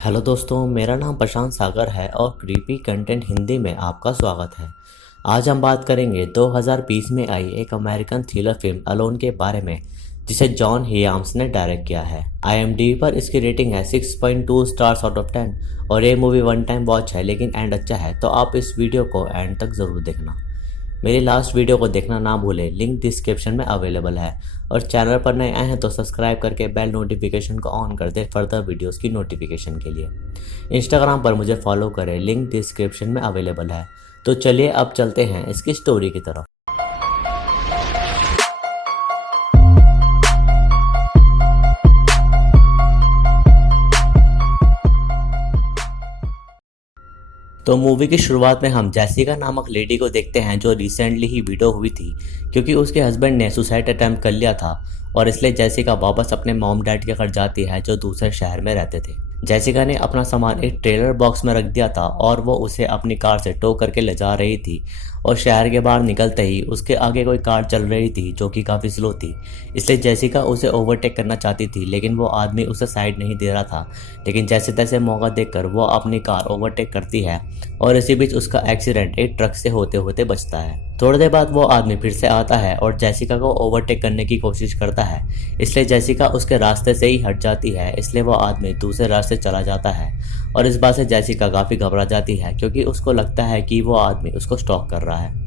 Hello दोस्तों, मेरा नाम प्रशांत सागर है और क्रीपी कंटेंट हिंदी में आपका स्वागत है। आज हम बात करेंगे 2020 में आई एक अमेरिकन थ्रिलर फिल्म अलोन के बारे में, जिसे जॉन हियाम्स ने डायरेक्ट किया है। IMDb पर इसकी रेटिंग है 6.2 स्टार्स आउट ऑफ 10 और ये मूवी वन टाइम वॉच है, लेकिन एंड अच्छा है, तो आप इस वीडियो को एंड तक ज़रूर देखना। मेरी लास्ट वीडियो को देखना ना भूलें, लिंक डिस्क्रिप्शन में अवेलेबल है। और चैनल पर नए आए हैं तो सब्सक्राइब करके बेल नोटिफिकेशन को ऑन कर दें फर्दर वीडियोस की नोटिफिकेशन के लिए। इंस्टाग्राम पर मुझे फॉलो करें, लिंक डिस्क्रिप्शन में अवेलेबल है। तो चलिए अब चलते हैं इसकी स्टोरी की तरफ। तो मूवी की शुरुआत में हम जैसिका नामक लेडी को देखते हैं, जो रिसेंटली ही विडो हुई थी क्योंकि उसके हस्बैंड ने सुसाइड अटेम्प्ट कर लिया था, और इसलिए जैसिका वापस अपने मॉम डैड के घर जाती है जो दूसरे शहर में रहते थे। जैसिका ने अपना सामान एक ट्रेलर बॉक्स में रख दिया था और वो उसे अपनी कार से टो करके ले जा रही थी, और शहर के बाहर निकलते ही उसके आगे कोई कार चल रही थी जो कि काफ़ी स्लो थी। इसलिए जैसिका उसे ओवरटेक करना चाहती थी, लेकिन वो आदमी उसे साइड नहीं दे रहा था। लेकिन जैसे तैसे मौका देखकर वो अपनी कार ओवरटेक करती है और इसी बीच उसका एक्सीडेंट एक ट्रक से होते होते बचता है। थोड़ी देर बाद वो आदमी फिर से आता है और जैसिका को ओवरटेक करने की कोशिश करता है, इसलिए जैसिका उसके रास्ते से ही हट जाती है। इसलिए वो आदमी दूसरे रास्ते चला जाता है और इस बात से जैसिका काफ़ी घबरा जाती है क्योंकि उसको लगता है कि वो आदमी उसको स्टॉक कर रहा है।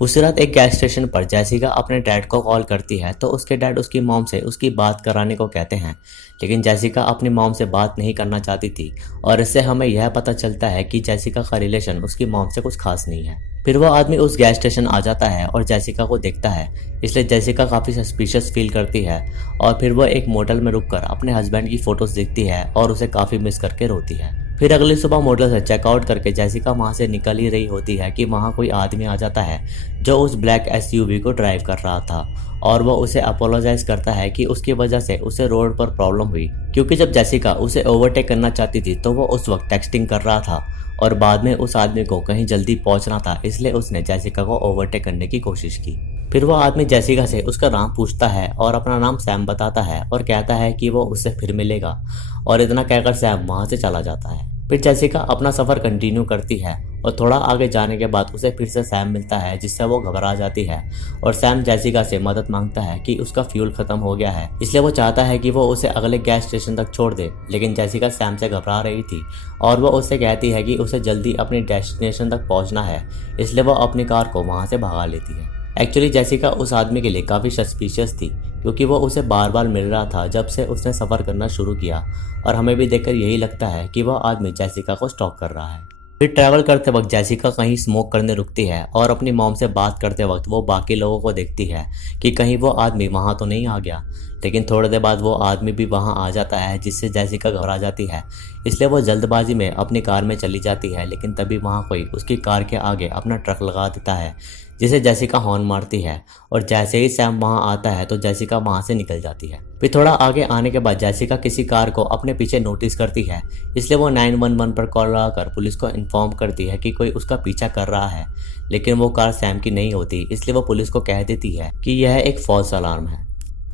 उसी रात एक गैस स्टेशन पर जैसिका अपने डैड को कॉल करती है, तो उसके डैड उसकी मॉम से उसकी बात कराने को कहते हैं, लेकिन जैसिका अपनी मॉम से बात नहीं करना चाहती थी। और इससे हमें यह पता चलता है कि जैसिका का रिलेशन उसकी मॉम से कुछ खास नहीं है। फिर वो आदमी उस गैस स्टेशन आ जाता है और जैसिका को देखता है, इसलिए जैसिका काफ़ी सस्पिशियस फील करती है। और फिर वो एक मोटल में रुककर अपने हस्बैंड की फ़ोटोज़ देखती है और उसे काफ़ी मिस करके रोती है। फिर अगली सुबह मोटल से चेकआउट करके जैसिका वहाँ से निकल ही रही होती है कि वहाँ कोई आदमी आ जाता है जो उस ब्लैक SUV को ड्राइव कर रहा था, और वो उसे अपोलोजाइज करता है कि उसकी वजह से उसे रोड पर प्रॉब्लम हुई, क्योंकि जब जैसिका उसे ओवरटेक करना चाहती थी तो वो उस वक्त टेक्सटिंग कर रहा था और बाद में उस आदमी को कहीं जल्दी पहुंचना था, इसलिए उसने जैसिका को ओवरटेक करने की कोशिश की। फिर वो आदमी जैसिका से उसका नाम पूछता है और अपना नाम सैम बताता है और कहता है कि वो उससे फिर मिलेगा, और इतना कहकर सैम वहाँ से चला जाता है। फिर जैसिका अपना सफ़र कंटिन्यू करती है और थोड़ा आगे जाने के बाद उसे फिर से सैम मिलता है, जिससे वो घबरा जाती है। और सैम जैसिका से मदद मांगता है कि उसका फ्यूल खत्म हो गया है, इसलिए वो चाहता है कि वो उसे अगले गैस स्टेशन तक छोड़ दे। लेकिन जैसिका सैम से घबरा रही थी और वो उससे कहती है कि उसे जल्दी अपनी डेस्टिनेशन तक पहुंचना है, इसलिए वो अपनी कार को वहाँ से भगा लेती है। एक्चुअली जैसिका उस आदमी के लिए काफ़ी सस्पिशियस थी क्योंकि वो उसे बार बार मिल रहा था जब से उसने सफ़र करना शुरू किया, और हमें भी देखकर यही लगता है कि वह आदमी जैसिका को स्टॉक कर रहा है। फिर ट्रैवल करते वक्त जैसिका कहीं स्मोक करने रुकती है और अपनी मॉम से बात करते वक्त वो बाकी लोगों को देखती है कि कहीं वो आदमी वहाँ तो नहीं आ गया। लेकिन थोड़ी देर बाद वो आदमी भी वहाँ आ जाता है, जिससे जैसिका घबरा जाती है, इसलिए वो जल्दबाजी में अपनी कार में चली जाती है। लेकिन तभी वहाँ कोई उसकी कार के आगे अपना ट्रक लगा देता है, जिसे जैसिका हॉर्न मारती है, और जैसे ही सैम वहाँ आता है तो जैसिका वहाँ से निकल जाती है। फिर थोड़ा आगे आने के बाद जैसिका किसी कार को अपने पीछे नोटिस करती है, इसलिए वो 911 पर कॉल लगाकर पुलिस को इन्फॉर्म करती है कि कोई उसका पीछा कर रहा है। लेकिन वो कार सैम की नहीं होती, इसलिए वो पुलिस को कह देती है कि यह एक फॉल्स अलार्म है।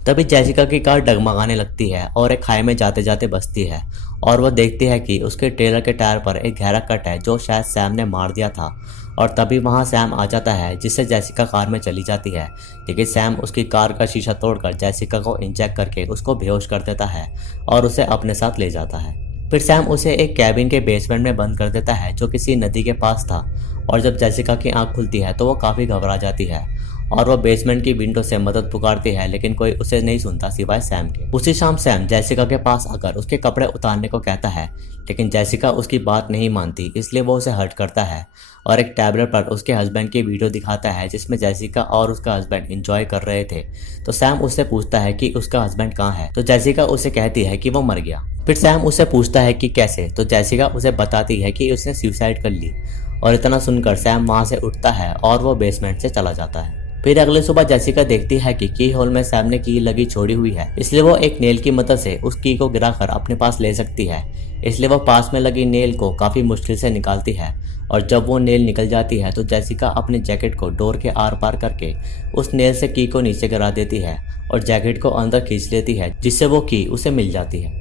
तभी जैसिका की कार डगमगाने लगती है और एक खाई में जाते जाते बसती है, और वह देखती है कि उसके ट्रेलर के टायर पर एक गहरा कट है जो शायद सैम ने मार दिया था। और तभी वहां सैम आ जाता है, जिससे जैसिका कार में चली जाती है। लेकिन सैम उसकी कार का शीशा तोड़कर जैसिका को इंजेक्ट करके उसको बेहोश कर देता है और उसे अपने साथ ले जाता है। फिर सैम उसे एक कैबिन के बेसमेंट में बंद कर देता है जो किसी नदी के पास था, और जब जैसिका की आंख खुलती है तो वो काफ़ी घबरा जाती है और वह बेसमेंट की विंडो से मदद पुकारती है, लेकिन कोई उसे नहीं सुनता सिवाय सैम के। उसी शाम सैम जैसिका के पास आकर उसके कपड़े उतारने को कहता है, लेकिन जैसिका उसकी बात नहीं मानती, इसलिए वो उसे हर्ट करता है और एक टैबलेट पर उसके हस्बैंड की वीडियो दिखाता है जिसमें जैसिका और उसका हस्बैंड एंजॉय कर रहे थे। तो सैम उससे पूछता है कि उसका हस्बैंड कहाँ है, तो जैसिका उसे कहती है कि वो मर गया। फिर सैम उससे पूछता है कि कैसे, तो जैसिका उसे बताती है कि उसने सुसाइड कर ली। और इतना सुनकर सैम वहाँ से उठता है और वो बेसमेंट से चला जाता है। फिर अगली सुबह जैसिका देखती है कि की होल में सैम ने की लगी छोड़ी हुई है, इसलिए वो एक नेल की मदद से उस की को गिराकर अपने पास ले सकती है। इसलिए वो पास में लगी नेल को काफ़ी मुश्किल से निकालती है, और जब वो नेल निकल जाती है तो जैसिका अपने जैकेट को डोर के आर पार करके उस नेल से की को नीचे गिरा देती है और जैकेट को अंदर खींच लेती है, जिससे वो की उसे मिल जाती है।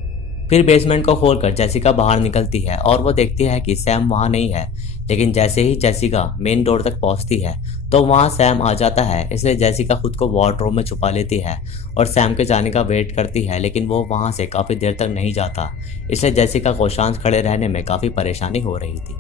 फिर बेसमेंट को खोलकर जेसिका बाहर निकलती है और वो देखती है कि सैम वहाँ नहीं है। लेकिन जैसे ही जेसिका मेन डोर तक पहुँचती है तो वहाँ सैम आ जाता है, इसलिए जेसिका खुद को वार्डरोब में छुपा लेती है और सैम के जाने का वेट करती है, लेकिन वो वहाँ से काफ़ी देर तक नहीं जाता। इसलिए जेसिका को शांत खड़े रहने में काफ़ी परेशानी हो रही थी।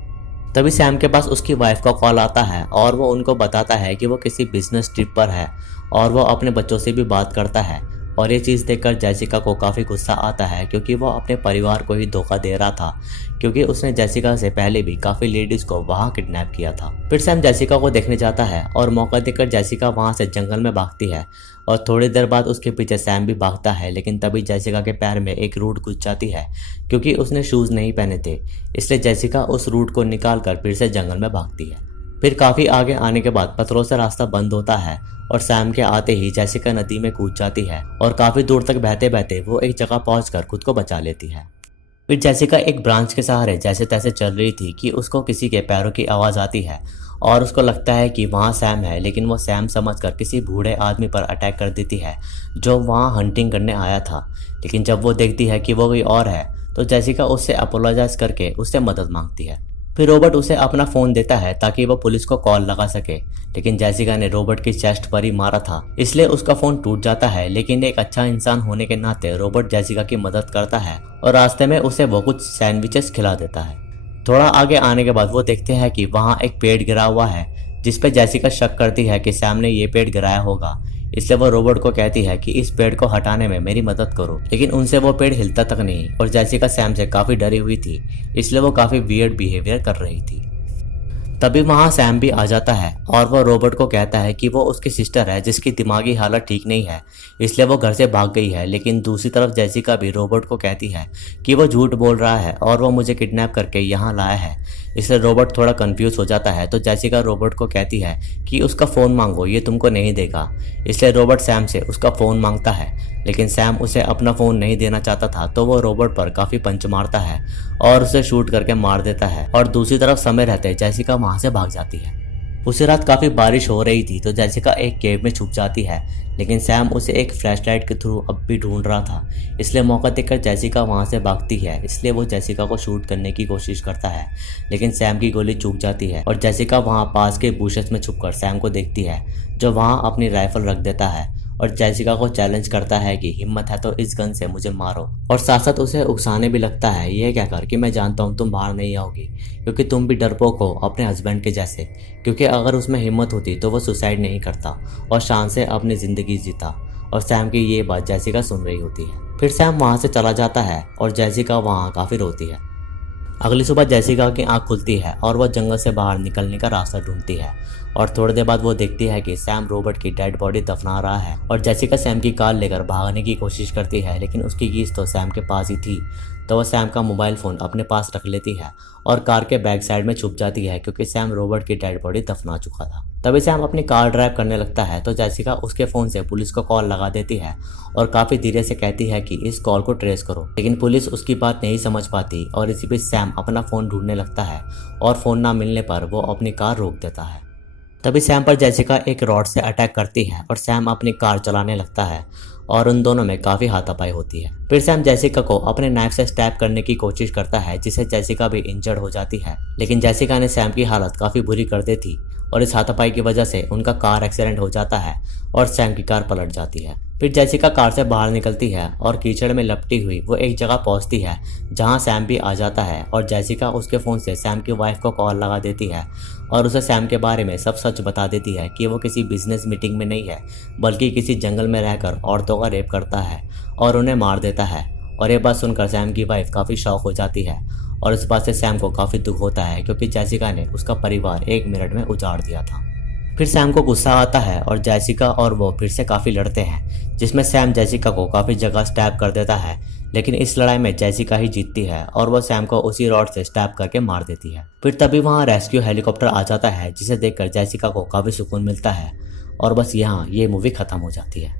तभी सैम के पास उसकी वाइफ का कॉल आता है और वो उनको बताता है कि वो किसी बिजनेस ट्रिप पर है और वो अपने बच्चों से भी बात करता है। और ये चीज़ देखकर जेसिका को काफ़ी गुस्सा आता है, क्योंकि वो अपने परिवार को ही धोखा दे रहा था, क्योंकि उसने जेसिका से पहले भी काफ़ी लेडीज़ को वहाँ किडनैप किया था। फिर सैम जेसिका को देखने जाता है और मौका देखकर जेसिका वहाँ से जंगल में भागती है और थोड़ी देर बाद उसके पीछे सैम भी भागता है। लेकिन तभी जेसिका के पैर में एक रूट घुस जाती है, क्योंकि उसने शूज़ नहीं पहने थे, इसलिए जेसिका उस रूट को निकाल कर फिर से जंगल में भागती है। फिर काफ़ी आगे आने के बाद पत्थरों से रास्ता बंद होता है और सैम के आते ही जेसिका नदी में कूद जाती है और काफ़ी दूर तक बहते बहते वो एक जगह पहुंचकर खुद को बचा लेती है। फिर जेसिका एक ब्रांच के सहारे जैसे तैसे चल रही थी कि उसको किसी के पैरों की आवाज़ आती है और उसको लगता है कि वहाँ सैम है, लेकिन वो सैम समझकर किसी बूढ़े आदमी पर अटैक कर देती है जो वहाँ हंटिंग करने आया था। लेकिन जब वो देखती है कि वो कोई और है तो जेसिका उससे अपोलोजाइज करके उससे मदद मांगती है। फिर रॉबर्ट उसे अपना फ़ोन देता है ताकि वो पुलिस को कॉल लगा सके, लेकिन जेसिका ने रॉबर्ट की चेस्ट पर ही मारा था, इसलिए उसका फ़ोन टूट जाता है। लेकिन एक अच्छा इंसान होने के नाते रॉबर्ट जेसिका की मदद करता है और रास्ते में उसे वो कुछ सैंडविचेस खिला देता है। थोड़ा आगे आने के बाद वो देखते हैं कि वहाँ एक पेड़ गिरा हुआ है, जिस पे जेसिका शक करती है कि सैम ने ये पेड़ गिराया होगा, इसलिए वो रॉबर्ट को कहती है कि इस पेड़ को हटाने में मेरी मदद करो। लेकिन उनसे वो पेड़ हिलता तक नहीं और जेसिका सैम से काफ़ी डरी हुई थी, इसलिए वो काफ़ी वियर्ड बिहेवियर कर रही थी। तभी वहाँ सैम भी आ जाता है और वो रॉबर्ट को कहता है कि वो उसकी सिस्टर है जिसकी दिमागी हालत ठीक नहीं है, इसलिए वो घर से भाग गई है। लेकिन दूसरी तरफ जेसिका भी रॉबर्ट को कहती है कि वो झूठ बोल रहा है और वो मुझे किडनैप करके यहाँ लाया है, इसलिए रॉबर्ट थोड़ा कंफ्यूज हो जाता है। तो जेसिका रॉबर्ट को कहती है कि उसका फ़ोन मांगो, ये तुमको नहीं देगा। इसलिए रॉबर्ट सैम से उसका फ़ोन मांगता है, लेकिन सैम उसे अपना फ़ोन नहीं देना चाहता था, तो वो रॉबर्ट पर काफ़ी पंच मारता है और उसे शूट करके मार देता है। और दूसरी तरफ समय रहते जेसिका वहाँ से भाग जाती है। उसी रात काफ़ी बारिश हो रही थी तो जेसिका एक केव में छुप जाती है, लेकिन सैम उसे एक फ्लैशलाइट के थ्रू अब भी ढूंढ रहा था, इसलिए मौका देखकर जेसिका वहाँ से भागती है। इसलिए वो जेसिका को शूट करने की कोशिश करता है, लेकिन सैम की गोली चूक जाती है और जेसिका वहाँ पास के बुशेस में छुपकर सैम को देखती है, जो वहाँ अपनी राइफल रख देता है और जेसिका को चैलेंज करता है कि हिम्मत है तो इस गन से मुझे मारो। और साथ साथ उसे उकसाने भी लगता है, ये कहकर कि मैं जानता हूँ तुम बाहर नहीं आओगी, क्योंकि तुम भी डरपोक हो अपने हस्बैंड के जैसे, क्योंकि अगर उसमें हिम्मत होती तो वो सुसाइड नहीं करता और शान से अपनी ज़िंदगी जीता। और सैम की ये बात जेसिका सुन रही होती है। फिर सैम वहाँ से चला जाता है और जेसिका वहाँ काफ़ी रोती है। अगली सुबह जेसिका की आंख खुलती है और वह जंगल से बाहर निकलने का रास्ता ढूंढती है और थोड़ी देर बाद वो देखती है कि सैम रॉबर्ट की डेड बॉडी दफना रहा है। और जेसिका सैम की कार लेकर भागने की कोशिश करती है, लेकिन उसकी कीज तो सैम के पास ही थी, तो वह सैम का मोबाइल फ़ोन अपने पास रख लेती है और कार के बैक साइड में छुप जाती है, क्योंकि सैम रॉबर्ट की डेड बॉडी दफना चुका था। तभी सैम अपनी कार ड्राइव करने लगता है तो जेसिका उसके फ़ोन से पुलिस को कॉल लगा देती है और काफ़ी धीरे से कहती है कि इस कॉल को ट्रेस करो। लेकिन पुलिस उसकी बात नहीं समझ पाती और इसी बीच सैम अपना फ़ोन ढूंढने लगता है और फ़ोन ना मिलने पर वो अपनी कार रोक देता है। तभी सैम पर जेसिका एक रॉड से अटैक करती है और सैम अपनी कार चलाने लगता है और उन दोनों में काफ़ी हाथापाई होती है। फिर सैम जेसिका को अपने नाइफ से स्टैब करने की कोशिश करता है, जिससे जेसिका भी इंजर्ड हो जाती है। लेकिन जेसिका ने सैम की हालत काफ़ी बुरी कर दी थी और इस हाथापाई की वजह से उनका कार एक्सीडेंट हो जाता है और सैम की कार पलट जाती है। फिर जेसिका कार से बाहर निकलती है और कीचड़ में लपटी हुई वो एक जगह पहुंचती है जहां सैम भी आ जाता है और जेसिका उसके फ़ोन से सैम की वाइफ को कॉल लगा देती है और उसे सैम के बारे में सब सच बता देती है कि वो किसी बिजनेस मीटिंग में नहीं है, बल्कि किसी जंगल में रहकर औरतों का रेप करता है और उन्हें मार देता है। और ये बात सुनकर सैम की वाइफ काफ़ी शॉक हो जाती है और इस बात से सैम को काफ़ी दुख होता है, क्योंकि जेसिका ने उसका परिवार 1 मिनट में उजाड़ दिया था। फिर सैम को गुस्सा आता है और जेसिका और वो फिर से काफ़ी लड़ते हैं, जिसमें सैम जेसिका को काफ़ी जगह स्टैब कर देता है। लेकिन इस लड़ाई में जेसिका ही जीतती है और वो सैम को उसी रॉड से स्टैब करके मार देती है। फिर तभी वहाँ रेस्क्यू हेलीकॉप्टर आ जाता है, जिसे देखकर जेसिका को काफ़ी सुकून मिलता है और बस यहाँ ये मूवी ख़त्म हो जाती है।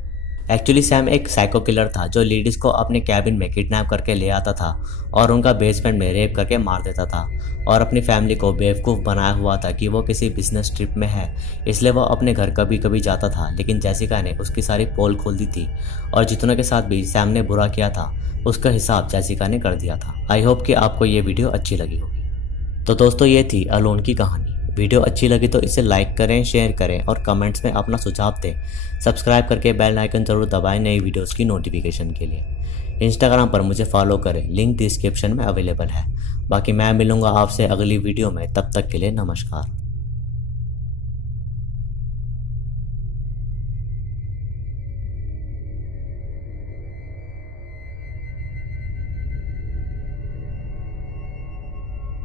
एक्चुअली सैम एक साइको किलर था जो लेडीज़ को अपने कैबिन में किडनैप करके ले आता था और उनका बेसमेंट में रेप करके मार देता था और अपनी फैमिली को बेवकूफ़ बनाया हुआ था कि वो किसी बिजनेस ट्रिप में है, इसलिए वो अपने घर कभी कभी जाता था। लेकिन जेसिका ने उसकी सारी पोल खोल दी थी और जितनों के साथ भी सैम ने बुरा किया था उसका हिसाब जेसिका ने कर दिया था। आई होप कि आपको ये वीडियो अच्छी लगी होगी। तो दोस्तों ये थी अलोन की कहानी। वीडियो अच्छी लगी तो इसे लाइक करें, शेयर करें और कमेंट्स में अपना सुझाव दें। सब्सक्राइब करके बेल आइकन जरूर दबाएं नई वीडियोस की नोटिफिकेशन के लिए। इंस्टाग्राम पर मुझे फॉलो करें, लिंक डिस्क्रिप्शन में अवेलेबल है। बाकी मैं मिलूंगा आपसे अगली वीडियो में, तब तक के लिए नमस्कार।